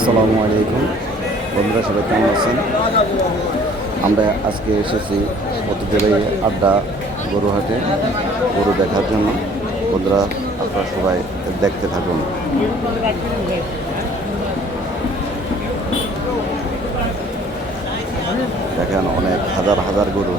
আসসালামু আলাইকুম বন্ধুরা, সবাই কেমন আছেন? আমরা আজকে এসেছি ঐতিহ্যবাহী আড্ডা গরুহাটে গরু দেখার জন্য। বন্ধুরা, আপনারা সবাই দেখতে থাকুন। দেখেন অনেক হাজার হাজার গরু।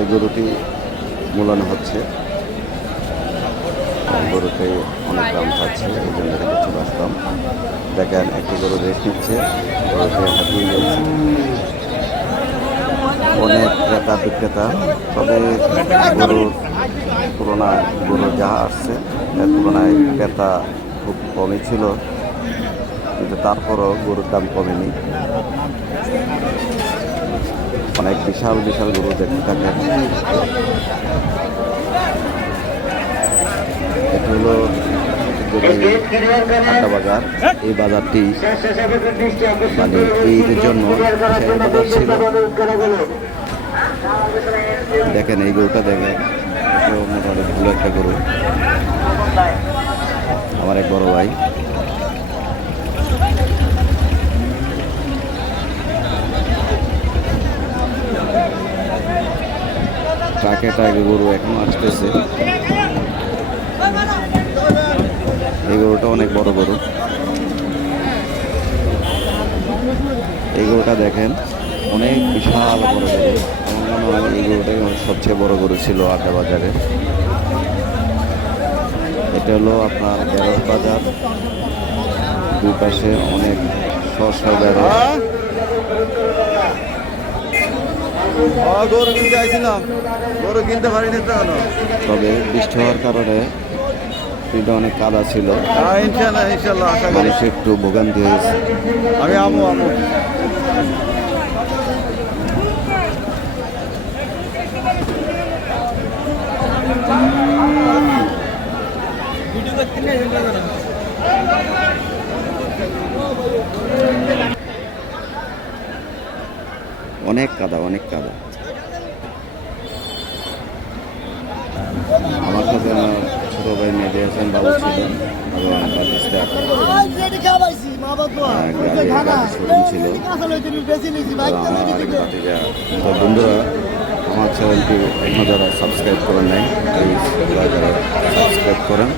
এই গরুটি মূলানো হচ্ছে। গরুতে অনেক দাম থাকছে, এই জন্য এখানে চলে আসলাম। দেখেন একটি গরু রেস্ট নিচ্ছে, গরুতে হাতিয়ে যাচ্ছে। অনেক ক্রেতা বিক্রেতা, তবে গরুর তুলনায় গরু যা আসছে এর তুলনায় ক্রেতা খুব কমই ছিল, কিন্তু তারপরও গরুর দাম কমেনি। অনেক বিশাল বিশাল গরু দেখতে থাকেন। এটি হলো আড্ডা বাজার। এই বাজারটি মানে ঈদের জন্য বাজার ছিল। দেখেন এই গরুটা, দেখেন মোটামুটি ভালো একটা গরু। আমার এক বড় ভাই। ট্রাকে ট্রাকে গরু এখন আসতেছে। এই গরুটা অনেক বড় গরু। এই গরুটা দেখেন অনেক বিশাল বড় গরু। আমার মনে হয় এই গরুটাই সবচেয়ে বড় গরু ছিল আড্ডা বাজারে। এটা হলো আপনার বেরস বাজার। দুই পাশে অনেক শস্য বেরস। গরু কিনতে আইছিলাম, গরু কিনতে পারিনি তো। তবে বৃষ্টি হওয়ার কারণে এটা অনেক কাদা ছিল, ইনশাল্লাহ আশা করি। মানুষ একটু ভোগান্তি হয়েছে। আমি আমু অনেক কাদা, অনেক কাদা। আমার সাথে আমার ছোট ভাই মেহেদি হাসান বাবু ছিল এবং বাতিস্তা শোরুম ছিল। তো বন্ধুরা, আমার চ্যানেলটি এখনো যারা সাবস্ক্রাইব করেন নাই, প্লিজ সাবস্ক্রাইব করেন।